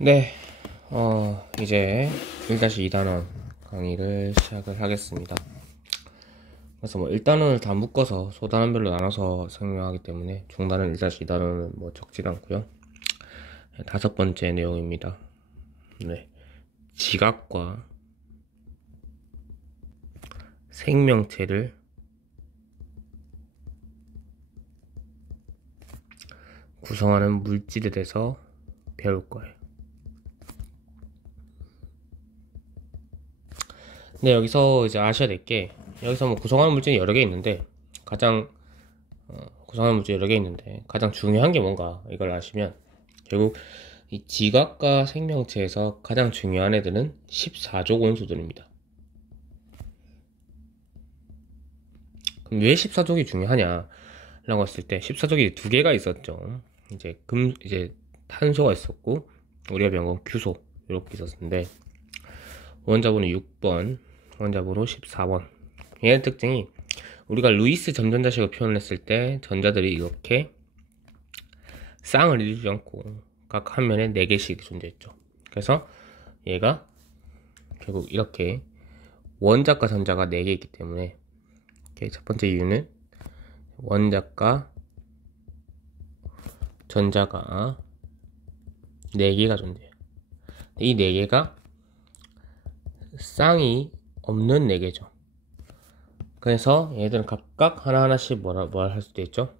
네, 이제 1-2단원 강의를 시작을 하겠습니다. 그래서 뭐 1단원을 다 묶어서 소단원별로 나눠서 설명하기 때문에 중단원 1-2단원은 뭐 적진 않고요. 5번째 내용입니다. 네, 지각과 생명체를 구성하는 물질에 대해서 배울 거예요. 근데 여기서 이제 아셔야 될 게, 여기서 뭐 구성하는 물질이 여러 개 있는데, 구성하는 물질이 여러 개 있는데, 가장 중요한 게 뭔가, 이걸 아시면, 결국, 이 지각과 생명체에서 가장 중요한 애들은 14족 원소들입니다. 그럼 왜 14족이 중요하냐? 라고 했을 때, 14족이 두 개가 있었죠. 이제 탄소가 있었고, 우리가 배운 건 규소, 이렇게 있었는데, 원자번호 6번, 원자번호 14번. 얘의 특징이, 우리가 루이스 점전자식을 표현했을 때 전자들이 이렇게 쌍을 이루지 않고 각 한 면에 4개씩 존재했죠. 그래서 얘가 결국 이렇게 원자과 전자가 4개 있기 때문에, 첫 번째 이유는 원자과 전자가 4개가 존재해요. 이 4개가 쌍이 없는 4개죠. 그래서 얘들은 각각 하나하나씩 뭘 할 수도 있죠.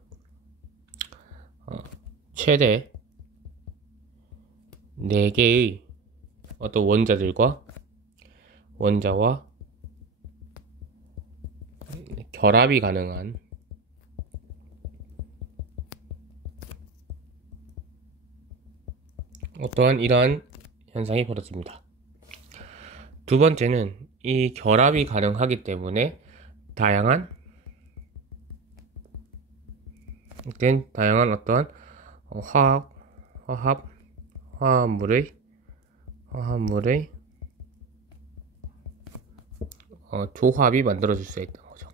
최대 4개의 어떤 원자들과 원자와 결합이 가능한 어떠한 이러한 현상이 벌어집니다. 두 번째는 이 결합이 가능하기 때문에 다양한 어떠한 화합물의 조합이 만들어질 수 있다는 거죠.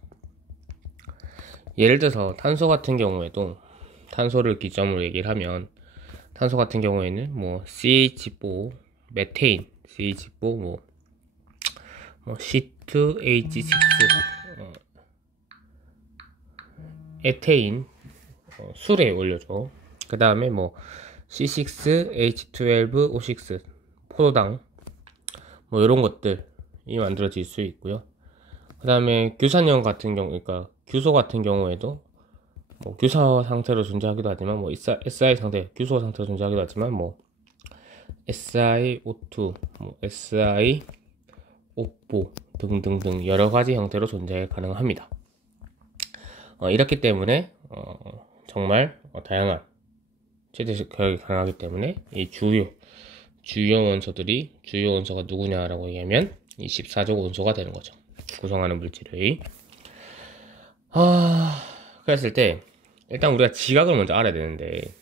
예를 들어서 탄소 같은 경우에도, 탄소를 기점으로 얘기를 하면, 탄소 같은 경우에는 뭐 CH4, 메테인, CH4, 뭐 C2H6, 에테인, 술에 올려줘. 그 다음에 뭐 C6H12O6, 포도당, 뭐 이런 것들이 만들어질 수 있고요. 그 다음에 규산염 같은 경우, 그러니까 규소 같은 경우에도 뭐 규사 상태로 존재하기도 하지만, 뭐 SI 상태, 규소 상태로 존재하기도 하지만, 뭐 SiO2, 뭐 SiO4 등등등 여러 가지 형태로 존재 가능합니다. 이렇기 때문에 정말 다양한 최대식 결합이 가능하기 때문에 이 주요 원소가 누구냐라고 얘기하면 이 14족 원소가 되는 거죠. 구성하는 물질의. 그랬을 때 일단 우리가 지각을 먼저 알아야 되는데,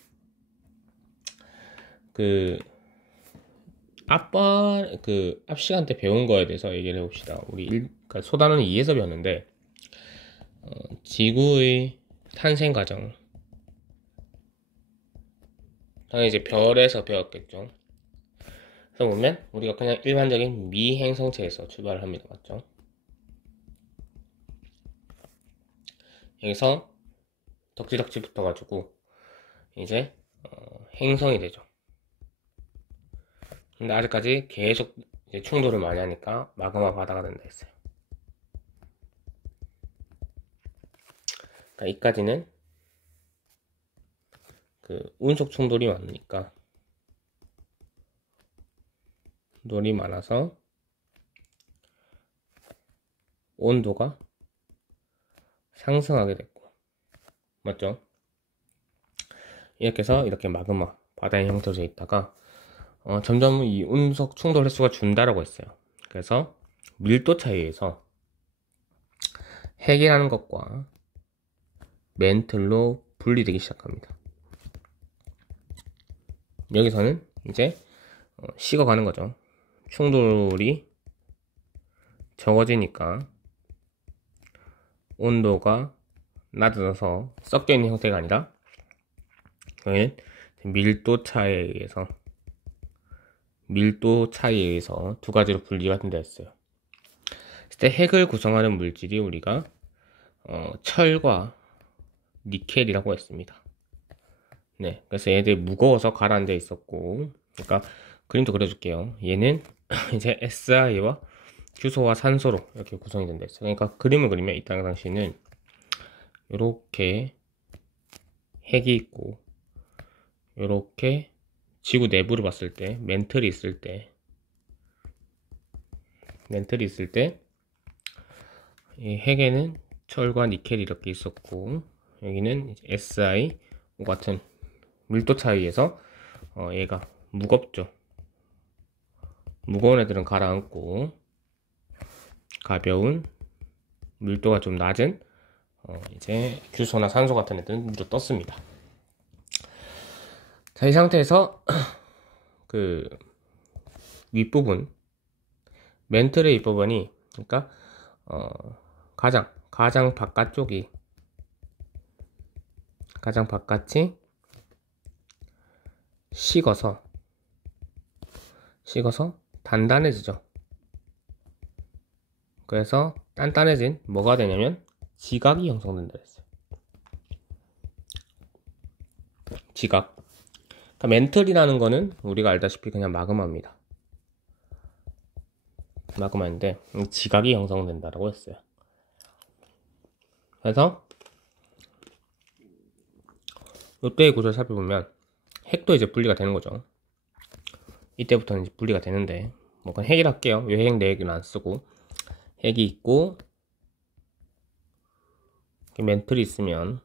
앞 시간 때 배운 거에 대해서 얘기를 해봅시다. 그러니까 소단원은 2에서 배웠는데, 지구의 탄생 과정, 당연히 이제 별에서 배웠겠죠. 그래서 보면 우리가 그냥 일반적인 미행성체에서 출발을 합니다. 맞죠? 여기서 덕지덕지 붙어가지고 이제 행성이 되죠. 근데 아직까지 계속 이제 충돌을 많이 하니까 마그마 바다가 된다 했어요. 그러니까 이까지는 운석 충돌이 많으니까, 놀이 많아서 온도가 상승하게 됐고, 맞죠? 이렇게 해서 이렇게 마그마 바다의 형태로 되어 있다가 점점 이 운석 충돌 횟수가 준다라고 했어요. 그래서 밀도 차이에서 핵이라는 것과 멘틀로 분리되기 시작합니다. 여기서는 이제 식어가는 거죠. 충돌이 적어지니까 온도가 낮아져서 섞여있는 형태가 아니라 여기는 밀도 차이에 의해서 밀도 차이에 의해서 두 가지로 분리가 된다 했어요. 그때 핵을 구성하는 물질이 우리가 철과 니켈이라고 했습니다. 네, 그래서 얘들 무거워서 가라앉아 있었고, 그러니까 그림도 그려줄게요. 얘는 이제 Si와 규소와 산소로 이렇게 구성이 된다 했어요. 그러니까 그림을 그리면 이 당시에는 이렇게 핵이 있고, 이렇게 지구 내부를 봤을 때 멘틀이 있을 때 이 핵에는 철과 니켈이 이렇게 있었고, 여기는 Si 같은 밀도 차이에서 얘가 무겁죠. 무거운 애들은 가라앉고 가벼운 밀도가 좀 낮은 이제 규소나 산소 같은 애들은 물에 떴습니다. 자, 이 상태에서 그 윗부분 멘틀의 윗부분이 그러니까 가장 바깥이 식어서 단단해지죠. 그래서 단단해진 뭐가 되냐면 지각이 형성된다 했어요. 지각. 그러니까 멘틀이라는 거는 우리가 알다시피 그냥 마그마입니다. 마그마인데 지각이 형성된다라고 했어요. 그래서 이때의 구조를 살펴보면 핵도 이제 분리가 되는 거죠. 이때부터는 이제 분리가 되는데 뭐 그냥 핵이라 할게요. 이 핵 내 얘기는 안 쓰고 핵이 있고 멘틀이 있으면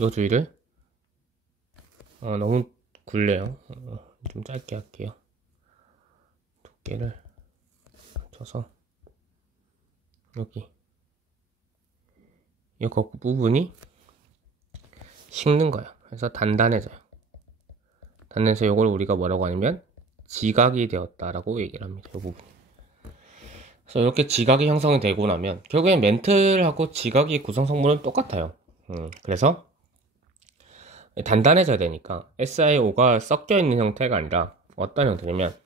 요 주위를 너무 굴려요. 좀 짧게 할게요. 두께를 맞춰서 여기 이 겉 부분이 식는 거예요. 그래서 단단해져요. 단단해서 이걸 우리가 뭐라고 하냐면 지각이 되었다라고 얘기를 합니다. 이 부분. 그래서 이렇게 지각이 형성이 되고 나면 결국엔 멘틀하고 지각이 구성 성분은 똑같아요. 그래서 단단해져야 되니까 SiO가 섞여 있는 형태가 아니라 어떤 형태냐면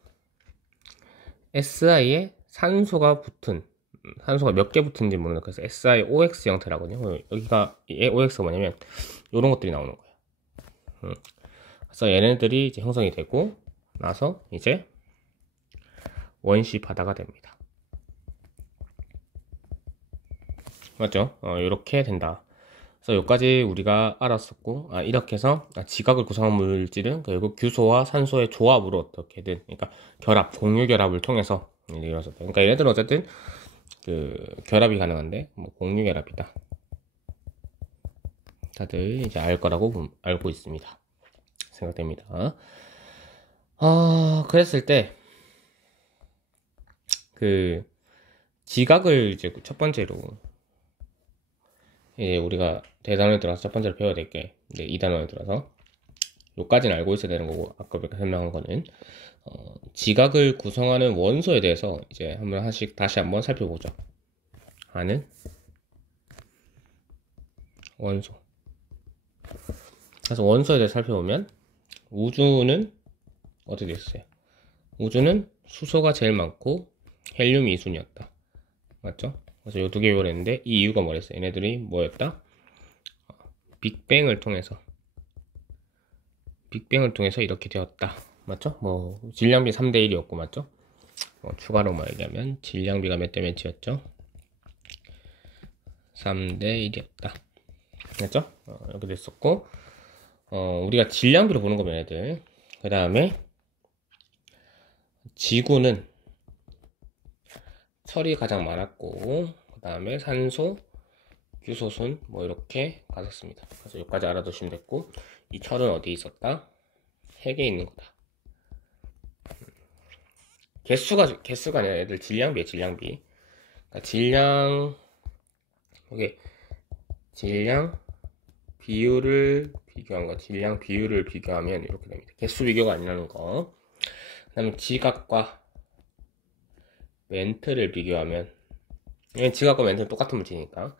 Si에 산소가 몇 개 붙은지 모르는 그래서 SiOX 형태라거든요. 여기가 OX가 뭐냐면 이런 것들이 나오는 거예요. 그래서 얘네들이 이제 형성이 되고 나서 이제 원시 바다가 됩니다. 맞죠? 이렇게 된다. 그래서 여기까지 우리가 알았었고, 이렇게 해서 지각을 구성한 물질은 결국 규소와 산소의 조합으로 어떻게든, 그러니까 공유 결합을 통해서 이루어졌다. 그러니까 얘네들은 어쨌든 그 결합이 가능한데, 뭐 공유 결합이다. 다들 이제 알 거라고 알고 있습니다. 생각됩니다. 그랬을 때, 그 지각을 이제 첫 번째로 이제 우리가 대단원에 들어가서 첫 번째로 배워야 될 게 이제 2단원에 들어서 요까지는 알고 있어야 되는 거고 아까 설명한 거는 지각을 구성하는 원소에 대해서 이제 다시 한번 살펴보죠. 하는 원소. 그래서 원소에 대해서 살펴보면 우주는 어떻게 됐어요? 우주는 수소가 제일 많고 헬륨이 2순위였다. 맞죠? 그래서 요 두 개 배워냈는데 이 이유가 뭐랬어요? 얘네들이 뭐였다? 빅뱅을 통해서 이렇게 되었다. 맞죠? 뭐 질량비 3대 1이었고 맞죠? 추가로 뭐 얘기하면 질량비가 몇 대 몇이었죠? 3대 1이었다. 맞죠? 이렇게 됐었고 우리가 질량비로 보는 거면 얘네들 그 다음에 지구는 철이 가장 많았고 그 다음에 산소, 규소순 뭐 이렇게 갔었습니다. 그래서 여기까지 알아두시면 됐고 이 철은 어디에 있었다? 핵에 있는 거다. 개수가 아니라 얘들 질량비에 질량비. 그러니까 질량 비율을 비교한 거, 질량 비율을 비교하면 이렇게 됩니다. 개수 비교가 아니라는 거. 그 다음에 지각과 멘트를 비교하면 지각과 멘트는 똑같은 물질이니까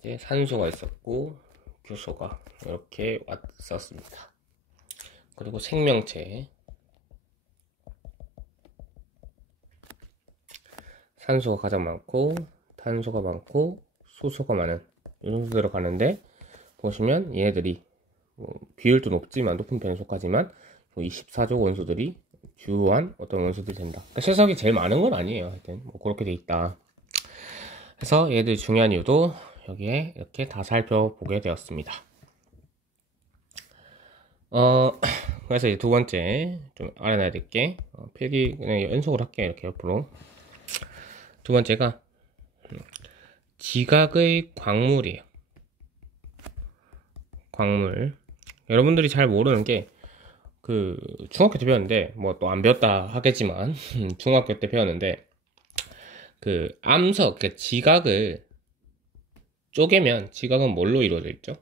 이제 산소가 있었고 규소가 이렇게 왔었습니다. 그리고 생명체. 산소가 가장 많고 탄소가 많고 수소가 많은 이 순서대로 가는데, 보시면 얘네들이 비율도 높지만 높은 편에 속하지만 24족 원소들이 주요한 어떤 원소들이 된다. 그러니까 세석이 제일 많은 건 아니에요. 하여튼 뭐 그렇게 돼 있다. 그래서 얘들 중요한 이유도 여기에 이렇게 다 살펴보게 되었습니다. 그래서 이제 두 번째 좀 알아놔야 될 게, 필기 그냥 연속으로 할게요. 이렇게 옆으로. 두 번째가 지각의 광물이에요. 광물. 여러분들이 잘 모르는 게, 중학교 때 배웠는데, 뭐 또 안 배웠다 하겠지만, 중학교 때 배웠는데, 암석, 지각을 쪼개면, 지각은 뭘로 이루어져 있죠?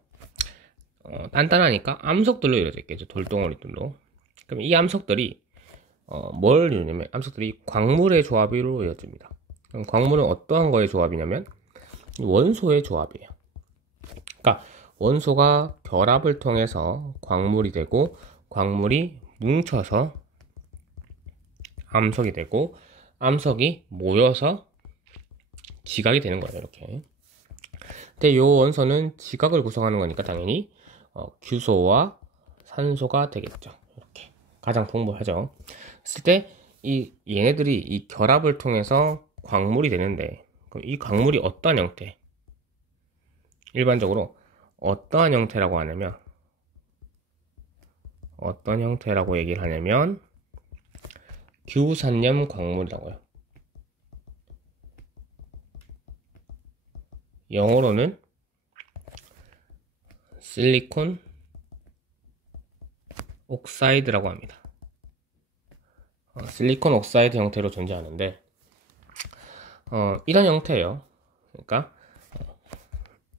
단단하니까 암석들로 이루어져 있겠죠. 돌덩어리들로. 그럼 이 암석들이, 뭘 이루냐면, 암석들이 광물의 조합으로 이루어집니다. 그럼 광물은 어떠한 거의 조합이냐면, 원소의 조합이에요. 그러니까, 원소가 결합을 통해서 광물이 되고, 광물이 뭉쳐서 암석이 되고, 암석이 모여서 지각이 되는 거예요. 이렇게. 근데 이 원소는 지각을 구성하는 거니까 당연히 규소와 산소가 되겠죠. 이렇게 가장 풍부하죠. 그랬을 때 얘네들이 이 결합을 통해서 광물이 되는데, 그럼 이 광물이 어떠한 형태? 일반적으로 어떠한 형태라고 하냐면, 어떤 형태라고 얘기를 하냐면 규산염 광물이라고요. 영어로는 실리콘 옥사이드라고 합니다. 실리콘 옥사이드 형태로 존재하는데, 이런 형태예요. 그러니까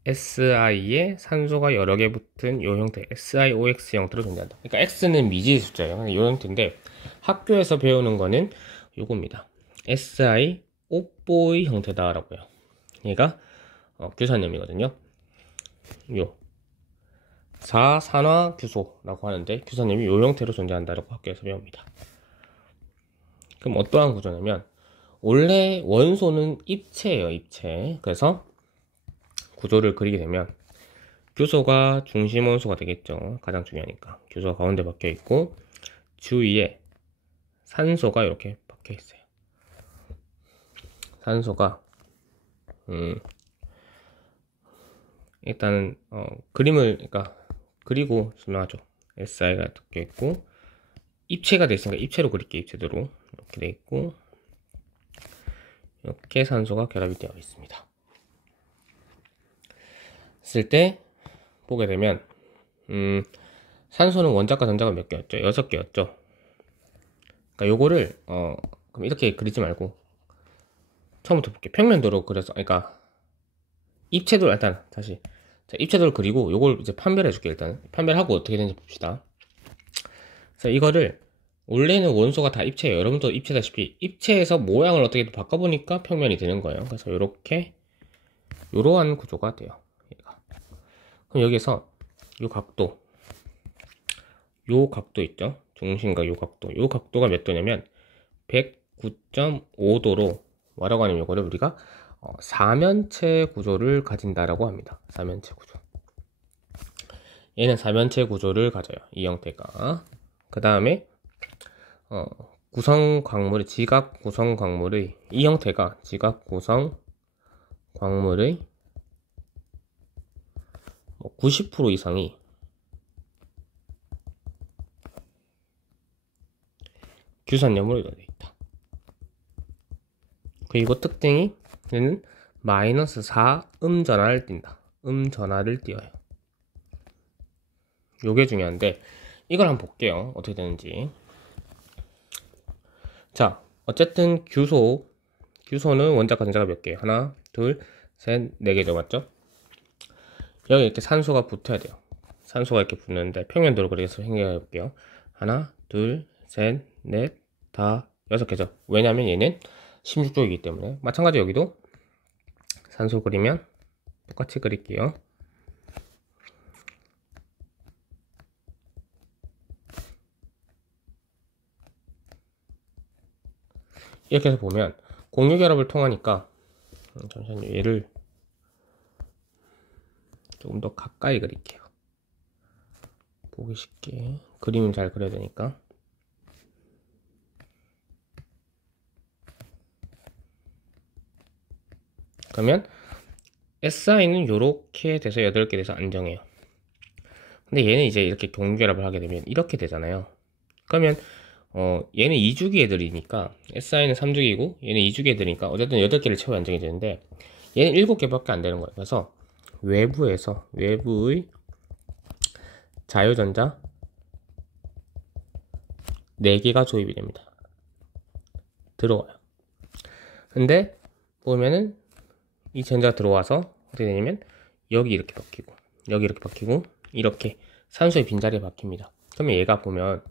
SI에 산소가 여러 개 붙은 이 형태, SiOX 형태로 존재한다. 그러니까 X는 미지의 숫자예요. 이 형태인데, 학교에서 배우는 거는 요겁니다. SI 옥보의 형태다라고요. 얘가 규산염이거든요. 요 4산화 규소라고 하는데, 규산염이 요 형태로 존재한다라고 학교에서 배웁니다. 그럼 어떠한 구조냐면, 원래 원소는 입체예요. 입체. 그래서 구조를 그리게 되면 규소가 중심 원소가 되겠죠. 가장 중요하니까. 규소가 가운데 박혀 있고, 주위에 산소가 이렇게 박혀 있어요. 산소가 일단은 그림을 그러니까 그리고 설명하죠. SI가 박혀 있고, 입체가 돼 있으니까 입체로 그릴게요. 입체대로 이렇게 돼 있고, 이렇게 산소가 결합이 되어 있습니다. 했을 때 보게 되면 산소는 원자과 전자가 몇 개였죠? 6개였죠. 그러니까 요거를 그럼 이렇게 그리지 말고 처음부터 볼게요. 평면도로 그려서, 그러니까 입체도를 일단 다시, 자, 입체도를 그리고 요걸 이제 판별해 줄게요. 일단 판별하고 어떻게 되는지 봅시다. 그래서 이거를, 원래는 원소가 다 입체예요. 여러분도 입체다시피 입체에서 모양을 어떻게 바꿔보니까 평면이 되는 거예요. 그래서 요렇게 요러한 구조가 돼요. 얘가. 그럼 여기서 요 각도 있죠. 중심과 요 각도가 몇 도냐면 109.5도로 뭐라고 하냐면, 요거를 우리가 사면체 구조를 가진다라고 합니다. 사면체 구조. 얘는 사면체 구조를 가져요. 이 형태가. 그 다음에 구성 광물의, 지각 구성 광물의 이 형태가, 지각 구성 광물의 90% 이상이 규산염으로 되어 있다. 그리고 특징이, 얘는 -4 음전하를 띈다. 음전하를 띄어요. 요게 중요한데, 이걸 한번 볼게요. 어떻게 되는지. 자, 어쨌든 규소는 원자과 전자가 몇 개? 하나, 둘, 셋, 네 개죠. 맞죠? 여기 이렇게 산소가 붙어야 돼요. 산소가 이렇게 붙는데 평면도로 그려서 생각해 볼게요. 하나, 둘, 셋, 넷, 다, 6개죠. 왜냐면 얘는 16족이기 때문에. 마찬가지 여기도 산소 그리면 똑같이 그릴게요. 이렇게 해서 보면 공유결합을 통하니까 잠시만요. 얘를 조금 더 가까이 그릴게요. 보기 쉽게 그림을 잘 그려야 되니까. 그러면 SI는 요렇게 돼서 8개 돼서 안정해요. 근데 얘는 이제 이렇게 공유결합을 하게 되면 이렇게 되잖아요. 그러면 얘는 2주기 애들이니까 SI는 3주기고 얘는 2주기 애들이니까 어쨌든 8개를 채워야 안정이 되는데 얘는 7개밖에 안 되는 거예요. 그래서 외부의 자유전자 4개가 조입이 됩니다. 들어와요. 근데 보면은 이 전자가 들어와서 어떻게 되냐면 여기 이렇게 바뀌고 여기 이렇게 바뀌고 이렇게 산소의 빈자리에 바뀝니다. 그러면 얘가 보면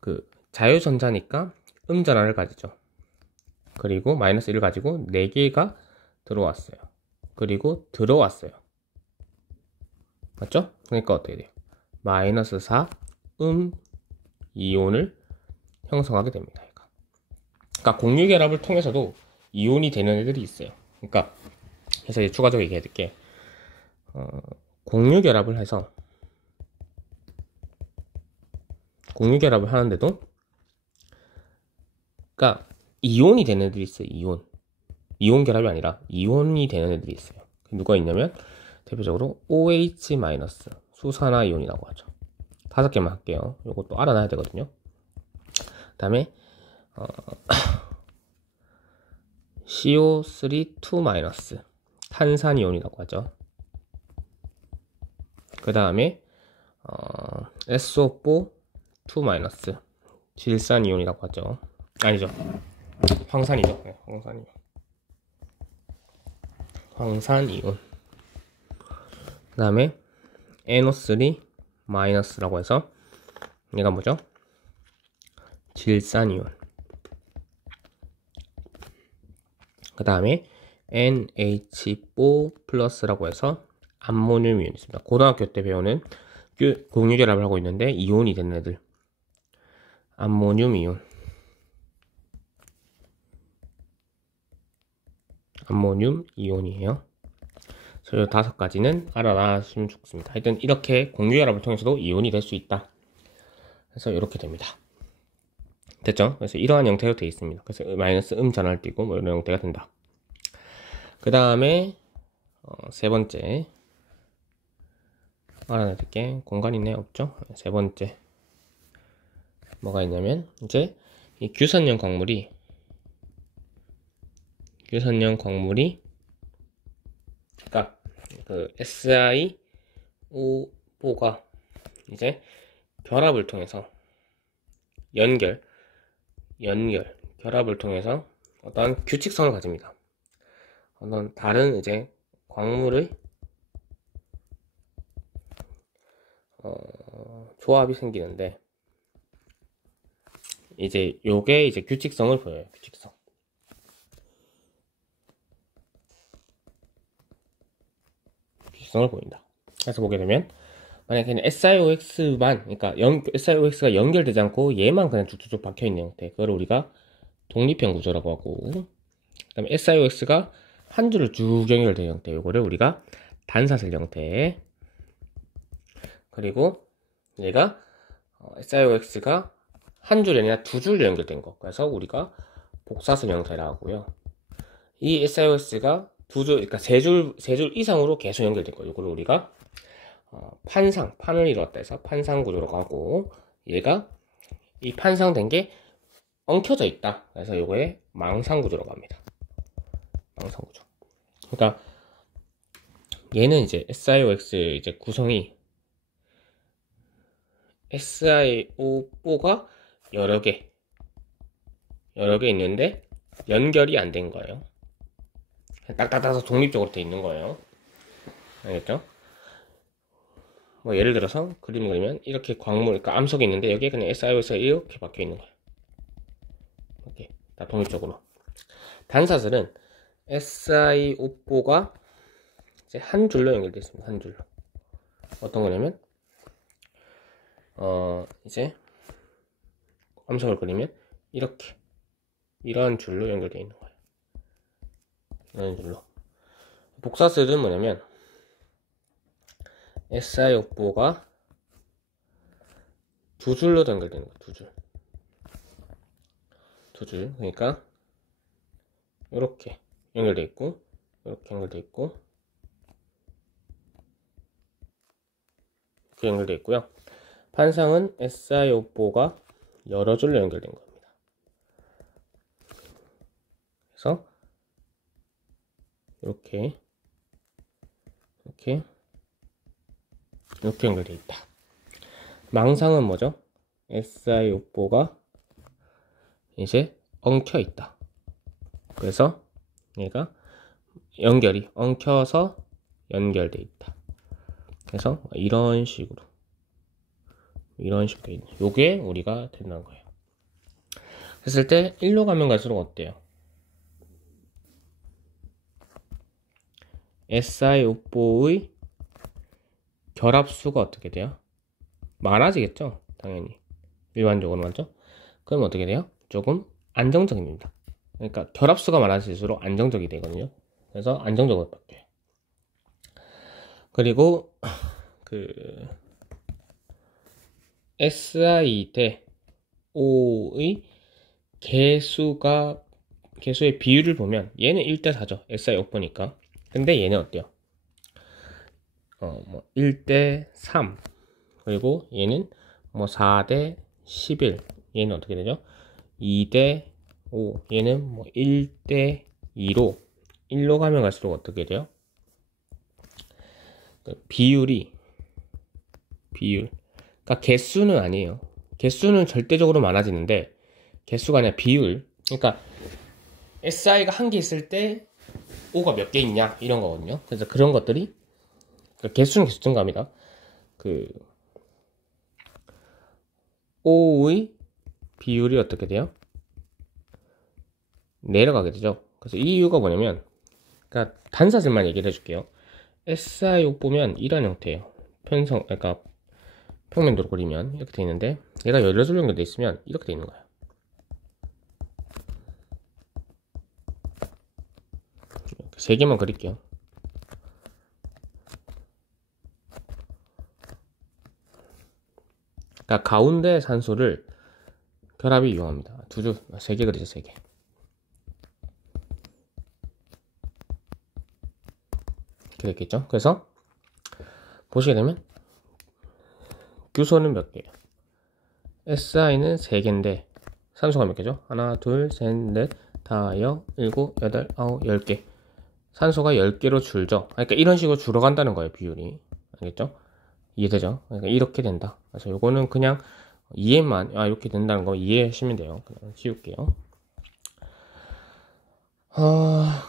그 자유전자니까 음전환을 가지죠. 그리고 마이너스 1을 가지고 4개가 들어왔어요. 그리고 들어왔어요. 맞죠? 그러니까 어떻게 돼요? 마이너스 4 이온을 형성하게 됩니다. 그러니까 공유결합을 통해서도 이온이 되는 애들이 있어요. 그러니까 그래서 이제 추가적으로 얘기해 드릴게. 공유결합을 해서 공유결합을 하는데도 그러니까 이온이 되는 애들이 있어요. 이온 결합이 아니라 이온이 되는 애들이 있어요. 누가 있냐면 대표적으로 OH- 수산화 이온이라고 하죠. 5개만 할게요. 요것도 알아놔야 되거든요. 그 다음에 CO3 탄산 이온이라고 하죠. 그 다음에 SO4 질산 이온이라고 하죠. 아니죠. 황산이죠. 네, 황산 이온. 그 다음에 NO3- 라고 해서 얘가 뭐죠? 질산 이온. 그 다음에 NH4+라고 해서 암모늄 이온이 있습니다. 고등학교 때 배우는 공유결합을 하고 있는데 이온이 되는 애들. 암모늄 이온. 암모늄 이온이에요. 저 5가지는 알아놔주시면 좋습니다. 하여튼 이렇게 공유결합을 통해서도 이온이 될 수 있다. 그래서 이렇게 됩니다. 됐죠? 그래서 이러한 형태로 되어 있습니다. 그래서 마이너스 전환을 띄고 뭐 이런 형태가 된다. 그 다음에 세 번째 알아놔야 될 게 공간 있네 없죠? 세 번째 뭐가 있냐면 이제 이 규선형 광물이 그러니까 그 SiO4가 이제 결합을 통해서 결합을 통해서 어떤 규칙성을 가집니다. 어떤 다른 이제 광물의 조합이 생기는데 이제 요게 이제 규칙성을 보여요. 규칙성을 보인다. 그래서 보게 되면 만약에 SiOX만 그러니까 SiOX가 연결되지 않고 얘만 그냥 쭉쭉쭉 박혀 있는 형태, 그걸 우리가 독립형 구조라고 하고, 그 다음에 SiOX가 한 줄을 쭉 연결된 형태, 요거를 우리가 단사슬 형태. 그리고 얘가 SiOX가 한 줄이 아니라 2줄 연결된 거, 그래서 우리가 복사슬 형태라고 하고요. 이 SiOX가 2줄, 그러니까 3줄 이상으로 계속 연결된 거, 요거를 우리가 판을 이루었다 해서 판상 구조라고 하고, 얘가 이 판상된 게 엉켜져 있다, 그래서 요거에 망상 구조라고 합니다. 망상 구조. 그러니까 얘는 이제 SiOX 이제 구성이 SiO4가 여러 개 있는데 연결이 안 된 거예요. 딱딱딱딱 독립적으로 돼 있는 거예요. 알겠죠? 뭐 예를 들어서 그림 그리면 이렇게 광물, 그러니까 암석이 있는데 여기에 그냥 SiOX가 이렇게 박혀 있는 거예요. 이렇게 다 독립적으로. 단사슬은 SiO4가 이제 한 줄로 연결되어 있습니다. 한 줄로. 어떤 거냐면 이제 암석을 그리면 이렇게 이런 줄로 연결되어 있는 거예요. 이런 줄로. 복사슬은 뭐냐면 SiO4가 두 줄로 연결되는 거예요. 두 줄. 그러니까 이렇게 연결되어 있고, 이렇게 연결되어 있고, 이렇게 연결되어 있고요. 판상은 SiO4가 여러 줄로 연결된 겁니다. 그래서 이렇게 연결되어 있다. 망상은 뭐죠? SiO4가 이제 엉켜 있다. 그래서 얘가 엉켜서 연결되어 있다. 그래서 이런 식으로 돼 있네. 요게 우리가 된다는 거예요. 했을 때 1로 가면 갈수록 어때요? SiO4의 결합수가 어떻게 돼요? 많아지겠죠? 당연히. 일반적으로 맞죠? 그럼 어떻게 돼요? 조금 안정적입니다. 그러니까 결합수가 많아질수록 안정적이 되거든요. 그래서 안정적으로 바뀌어요. 그리고 Si 대 O의 개수의 비율을 보면 얘는 1대 4죠. SiO4니까. 근데 얘는 어때요? 1대 3. 그리고 얘는 4대 11. 얘는 어떻게 되죠? 2대 5. 얘는 1대 2로 1로 가면 갈수록 어떻게 돼요? 비율. 그러니까 개수는 아니에요. 개수는 절대적으로 많아지는데 개수가 아니라 비율. 그러니까 SI가 한 개 있을 때 O가 몇 개 있냐 이런 거거든요. 그래서 그런 것들이 그러니까 개수는 계속 증가합니다. O의 비율이 어떻게 돼요? 내려가게 되죠. 그래서 이 이유가 뭐냐면, 그러니까 단사슬만 얘기를 해줄게요. SiO 보면 이런 형태예요. 그러니까 평면도로 그리면 이렇게 돼 있는데, 얘가 16줄 연결돼 있으면 이렇게 돼 있는 거예요. 이렇게 3개만 그릴게요. 그러니까 가운데 산소를 결합이 이용합니다. 3개 그리죠, 3개. 이렇게 됐겠죠? 그래서 보시게 되면 규소는 몇 개예요? Si는 3개인데 산소가 몇 개죠? 하나, 둘, 셋, 넷, 다, 여, 일곱, 여덟, 아홉, 10개. 산소가 10개로 줄죠. 그러니까 이런 식으로 줄어간다는 거예요, 비율이. 알겠죠? 이해되죠? 그러니까 이렇게 된다. 그래서 요거는 그냥 이해만, 이렇게 된다는 거 이해하시면 돼요. 그냥 지울게요.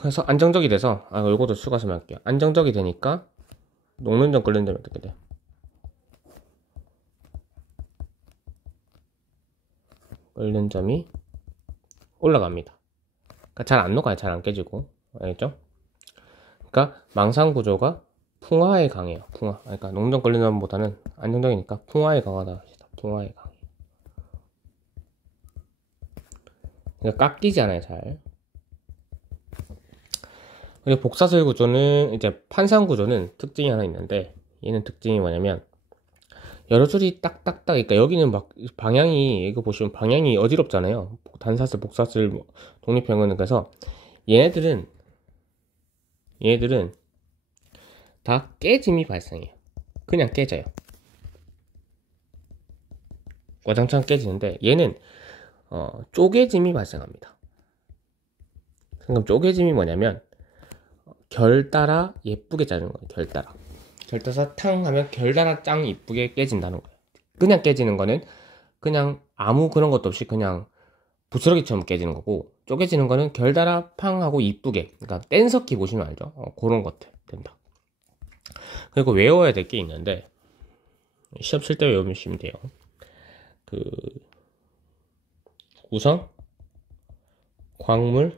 그래서 안정적이 돼서, 요것도 추가해서 할게요. 안정적이 되니까, 녹는 점 끓는 점이 어떻게 돼요? 끓는 점이 올라갑니다. 그러니까 잘 안 녹아요. 잘 안 깨지고. 알겠죠? 그러니까 망상 구조가 풍화에 강해요. 그러니까 녹는 끓는 점보다는 안정적이니까 풍화에 강하다. 풍화에 강해. 그러니까 깎이지 않아요, 잘. 그리고 복사슬 구조는, 이제 판상 구조는 특징이 하나 있는데, 얘는 특징이 뭐냐면, 여러 줄이 딱딱딱, 그러니까 여기는 막 방향이, 이거 보시면 방향이 어지럽잖아요. 단사슬, 복사슬, 독립형은. 그래서 얘네들은 다 깨짐이 발생해요. 그냥 깨져요. 와장창 깨지는데, 얘는 쪼개짐이 발생합니다. 그럼 쪼개짐이 뭐냐면, 결 따라 예쁘게 자르는 거예요. 결 따라 탕 하면 결 따라 짱 이쁘게 깨진다는 거예요. 그냥 깨지는 거는 그냥 아무 그런 것도 없이 그냥 부스러기처럼 깨지는 거고, 쪼개지는 거는 결 따라 팡 하고 이쁘게, 그러니까 뗀석기 보시면 알죠? 그런 것들 된다. 그리고 외워야 될 게 있는데, 시험 칠 때 외우시면 돼요. 구성, 광물,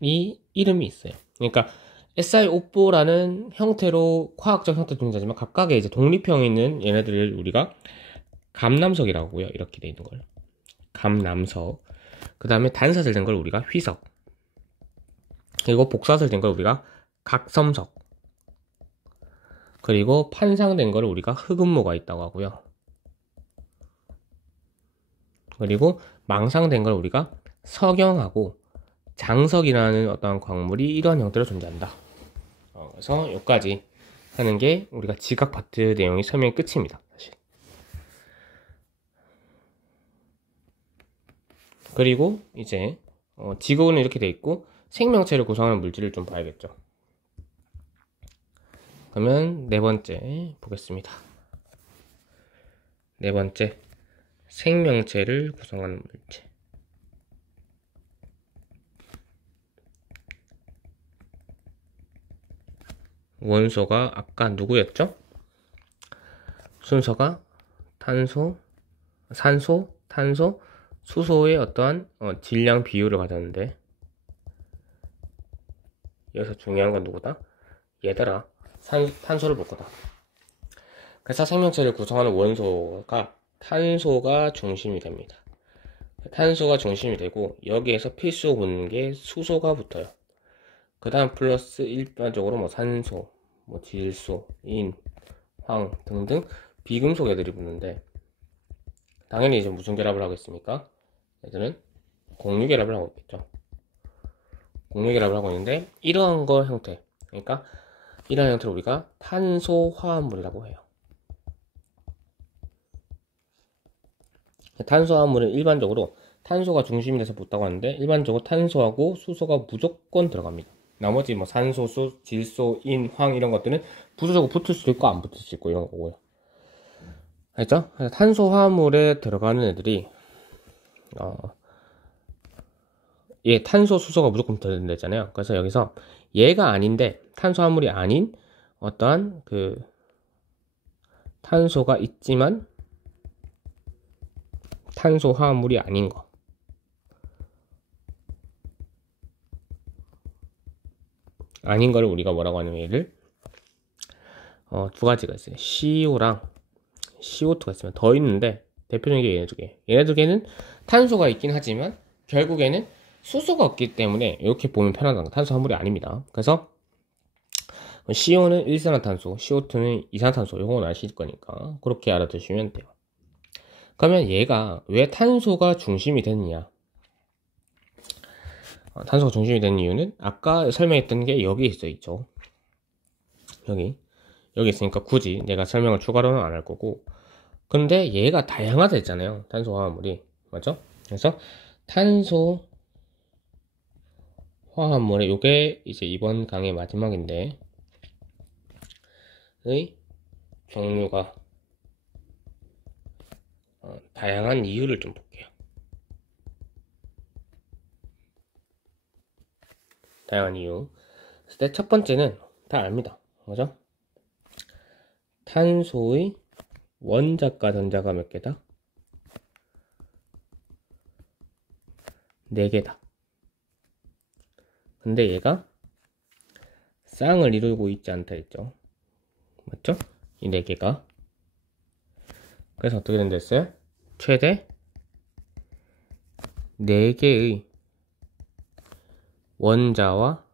이 이름이 있어요. 그러니까 SiO4라는 형태로 화학적 형태 존재하지만 각각의 이제 독립형이 있는 얘네들을 우리가 감남석이라고 하고요. 이렇게 돼 있는 걸. 감남석. 그 다음에 단사슬 된 걸 우리가 휘석, 그리고 복사슬 된 걸 우리가 각섬석, 그리고 판상된 걸 우리가 흑음모가 있다고 하고요. 그리고 망상된 걸 우리가 석영하고 장석이라는 어떤 광물이 이러한 형태로 존재한다. 그래서 여기까지 하는 게 우리가 지각 파트 내용이 설명이 끝입니다. 사실. 그리고 이제 지구는 이렇게 돼 있고 생명체를 구성하는 물질을 좀 봐야겠죠. 그러면 네 번째 보겠습니다. 네 번째, 생명체를 구성하는 물질. 원소가 아까 누구였죠? 순서가 탄소, 산소, 탄소, 수소의 어떠한 질량 비율을 가졌는데, 여기서 중요한 건 누구다? 얘들아, 탄소를 볼 거다. 그래서 생명체를 구성하는 원소가 탄소가 중심이 됩니다. 탄소가 중심이 되고 여기에서 필수 붙는 게 수소가 붙어요. 그 다음 플러스 일반적으로 뭐 산소, 뭐 질소, 인, 황 등등 비금속 애들이 붙는데, 당연히 이제 무슨 결합을 하고 있습니까? 얘들은 공유 결합을 하고 있겠죠. 공유 결합을 하고 있는데 이러한 거 형태, 그러니까 이러한 형태를 우리가 탄소 화합물이라고 해요. 탄소 화합물은 일반적으로 탄소가 중심이 돼서 붙다고 하는데, 일반적으로 탄소하고 수소가 무조건 들어갑니다. 나머지 뭐 산소, 질소, 인, 황 이런 것들은 부수적으로 붙을 수도 있고 안 붙을 수 있고 이런 거고요. 알죠? 탄소 화합물에 들어가는 애들이 얘 탄소, 수소가 무조건 들어간다 했잖아요. 그래서 여기서 얘가 아닌데 탄소 화합물이 아닌 어떠한 그 탄소가 있지만 탄소 화합물이 아닌 거, 아닌 거를 우리가 뭐라고 하냐면 얘를 두 가지가 있어요. CO랑 CO2가 있으면 더 있는데 대표적인 게 얘네 두 개. 얘네 두 개는 탄소가 있긴 하지만 결국에는 수소가 없기 때문에 이렇게 보면 편하다. 탄소 화물이 아닙니다. 그래서 CO는 일산화탄소, CO2는 이산화탄소. 이건 아실 거니까 그렇게 알아두시면 돼요. 그러면 얘가 왜 탄소가 중심이 됐느냐? 탄소가 중심이 된 이유는 아까 설명했던 게 여기 있죠. 여기 있으니까 굳이 내가 설명을 추가로는 안 할 거고, 근데 얘가 다양하다 했잖아요. 탄소 화합물이. 맞죠? 그래서 탄소 화합물의 요게 이제 이번 강의 마지막인데 의 종류가 다양한 이유를 좀 볼게요. 다양한 이유. 첫 번째는 다 압니다. 그죠? 탄소의 원자과 전자가 몇 개다? 4개다. 근데 얘가 쌍을 이루고 있지 않다 했죠. 맞죠? 이 4개가. 그래서 어떻게 된다 했어요? 최대 4개의 원자와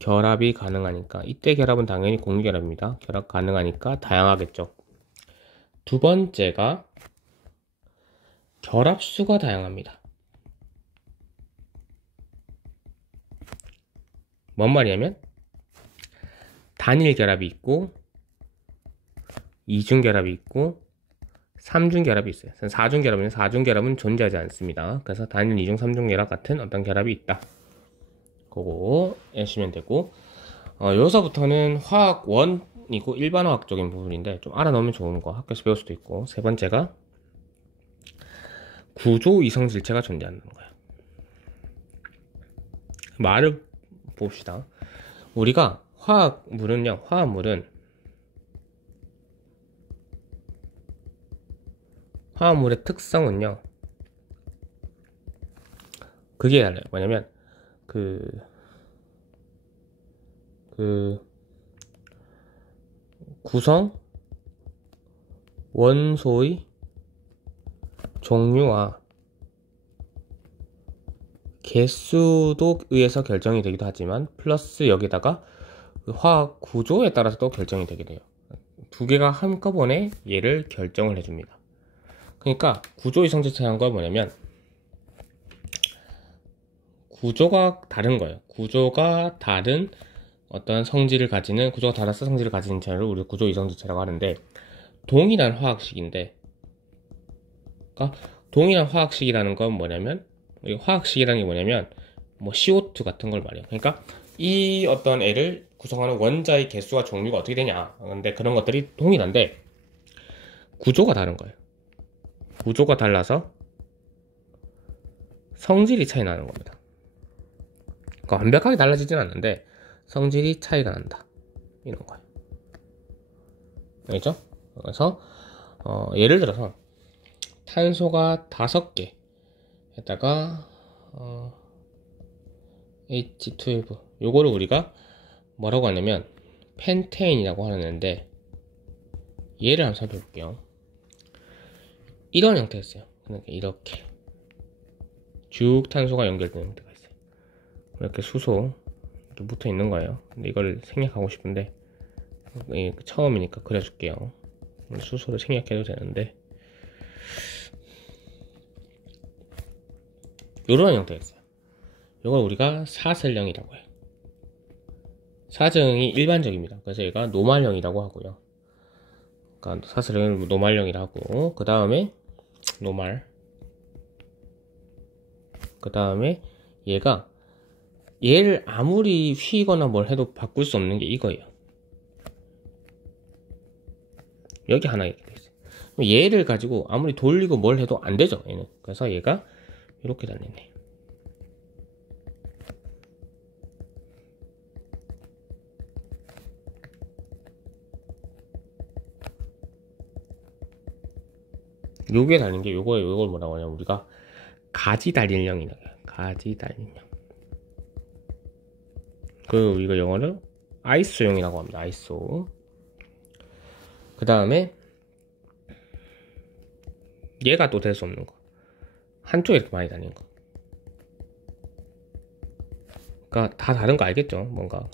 결합이 가능하니까, 이때 결합은 당연히 공유결합입니다. 결합 가능하니까 다양하겠죠. 두 번째가 결합수가 다양합니다. 뭔 말이냐면 단일 결합이 있고 2중 결합이 있고 3중 결합이 있어요. 4중 결합은 4중 결합은 존재하지 않습니다. 그래서 단일 2중 3중 결합 같은 어떤 결합이 있다. 그거 아시면 되고, 여기서부터는 화학 1이고 일반화학적인 부분인데 좀 알아놓으면 좋은 거, 학교에서 배울 수도 있고. 세 번째가 구조 이성질체가 존재한다는 거예요. 말을 봅시다. 우리가 화합물은 화합물의 특성은요, 그게 달라요. 뭐냐면 구성 원소의 종류와 개수도 의해서 결정이 되기도 하지만 플러스 여기다가 그 화학 구조에 따라서도 결정이 되게 돼요. 두 개가 한꺼번에 얘를 결정을 해줍니다. 그러니까 구조 이성질 차이한 건 뭐냐면 구조가 다른 거예요. 구조가 다른 어떤 성질을 가지는, 구조가 달라서 성질을 가지는 차이를 우리 구조 이성질차라고 하는데, 동일한 화학식인데, 그러니까 동일한 화학식이라는 건 뭐냐면, 화학식이라는 게 뭐냐면 뭐 CO2 같은 걸 말해요. 그러니까 이 어떤 애를 구성하는 원자의 개수와 종류가 어떻게 되냐, 근데 그런 것들이 동일한데 구조가 다른 거예요. 구조가 달라서 성질이 차이 나는 겁니다. 그러니까 완벽하게 달라지진 않는데 성질이 차이가 난다, 이런 거예요. 알겠죠? 그래서 예를 들어서 탄소가 5개 에다가 H12, 요거를 우리가 뭐라고 하냐면 펜테인이라고 하는데, 얘를 한번 살펴볼게요. 이런 형태였어요. 그러니까 이렇게 쭉 탄소가 연결되는 형태가 있어요. 이렇게 수소 이렇게 붙어 있는 거예요. 근데 이걸 생략하고 싶은데 처음이니까 그려줄게요. 수소를 생략해도 되는데, 이런 형태가 있어요. 이걸 우리가 사슬형이라고 해요. 사정이 일반적입니다. 그래서 얘가 노말형이라고 하고요. 그러니까 사슬형을 노말형이라고, 그 다음에 노말, 그 다음에 얘를 아무리 휘거나 뭘 해도 바꿀 수 없는 게 이거예요. 여기 하나 이렇게 돼 있어요. 얘를 가지고 아무리 돌리고 뭘 해도 안 되죠, 얘는. 그래서 얘가 이렇게 달리네. 요게 달린 게 요걸 뭐라고 하냐면 우리가 가지 달린형이라고 해요. 가지 달린형. 그 이거 영어로 아이소형이라고 합니다. 아이소. 그 다음에 얘가 또 될 수 없는 거, 한쪽에 이렇게 많이 달린 거. 그러니까 다 다른 거 알겠죠? 뭔가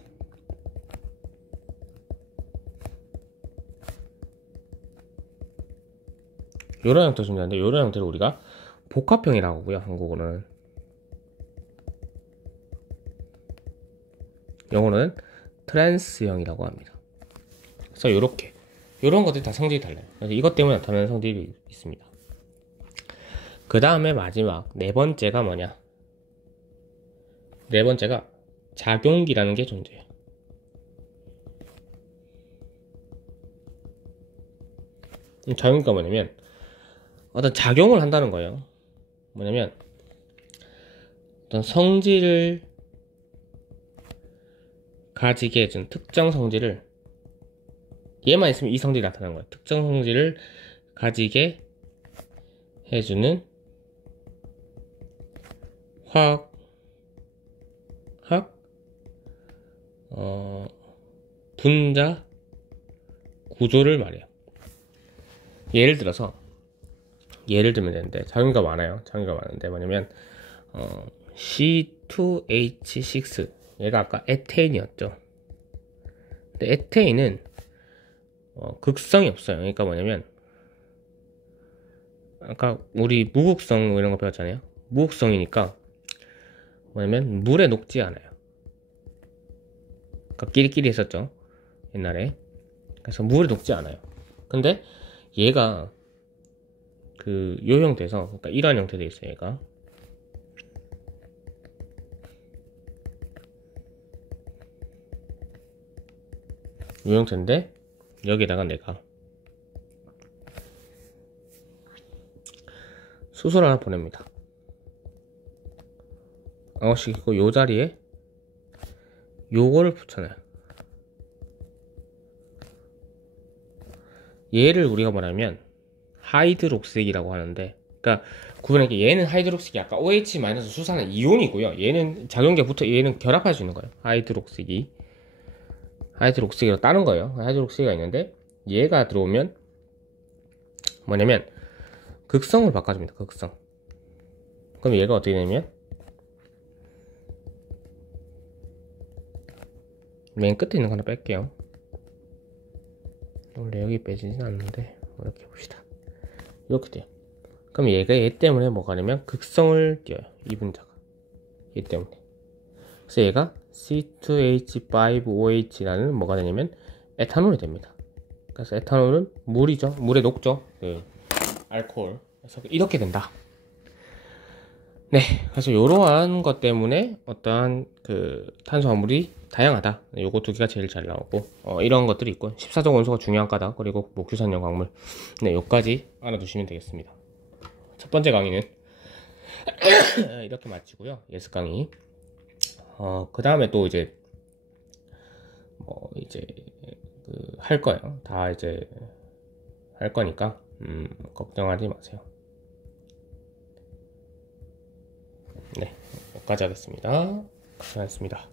요런 형태 존재하는데, 요런 형태를 우리가 복합형이라고 하고요. 한국어는, 영어로는 트랜스형이라고 합니다. 그래서 요렇게 요런 것들이 다 성질이 달라요. 그래서 이것 때문에 나타나는 성질이 있습니다. 그 다음에 마지막 네 번째가 뭐냐, 네 번째가 작용기라는 게 존재해요. 작용기가 뭐냐면 어떤 작용을 한다는 거예요. 뭐냐면 어떤 성질을 가지게 해준 특정 성질을, 얘만 있으면 이 성질이 나타나는 거예요. 특정 성질을 가지게 해주는 화학 분자 구조를 말해요. 예를 들면 되는데, 작용기가 많아요. 작용기가 많은데 뭐냐면 C2H6, 얘가 아까 에테인이었죠. 근데 에테인은 극성이 없어요. 그러니까 뭐냐면 아까 우리 무극성 이런 거 배웠잖아요. 무극성이니까 뭐냐면 물에 녹지 않아요. 그러니까 끼리끼리 했었죠, 옛날에. 그래서 물에 녹지 않아요. 근데 얘가 요 형태에서, 그러니까 이러한 형태 돼 있어요. 얘가 이 형태인데, 여기다가 내가 수소를 하나 보냅니다. 아웃시키고 요 자리에 요거를 붙여놔요. 얘를 우리가 뭐냐면 하이드록색이라고 하는데, 그러니까 구분할게. 얘는 하이드록색이 아까 OH- 수산은 이온이고요. 얘는 작용기가 붙어, 얘는 결합할 수 있는 거예요. 하이드록색이라고 따는 거예요. 하이드록색이 있는데, 얘가 들어오면 뭐냐면 극성을 바꿔줍니다. 극성. 그럼 얘가 어떻게 되냐면 맨 끝에 있는 거 하나 뺄게요. 원래 여기 빼지진 않는데 이렇게 봅시다. 이렇게 돼요. 그럼 얘 때문에 뭐가 되냐면 극성을 띄어요. 이 분자가 얘 때문에. 그래서 얘가 C2H5OH라는 뭐가 되냐면 에탄올이 됩니다. 그래서 에탄올은 물이죠. 물에 녹죠. 그 알코올. 그래서 이렇게 된다. 네, 그래서 이러한 것 때문에 어떠한 그 탄수화물이 다양하다. 요거 두 개가 제일 잘 나오고 이런 것들이 있고 14종 원소가 중요한 까다. 그리고 뭐 규산염 광물. 네, 요까지 알아두시면 되겠습니다. 첫 번째 강의는 이렇게 마치고요. 예습 강의. 그 다음에 또 이제 할 거예요. 다 이제 할 거니까 걱정하지 마세요. 네, 여기까지 하겠습니다. 고생하셨습니다.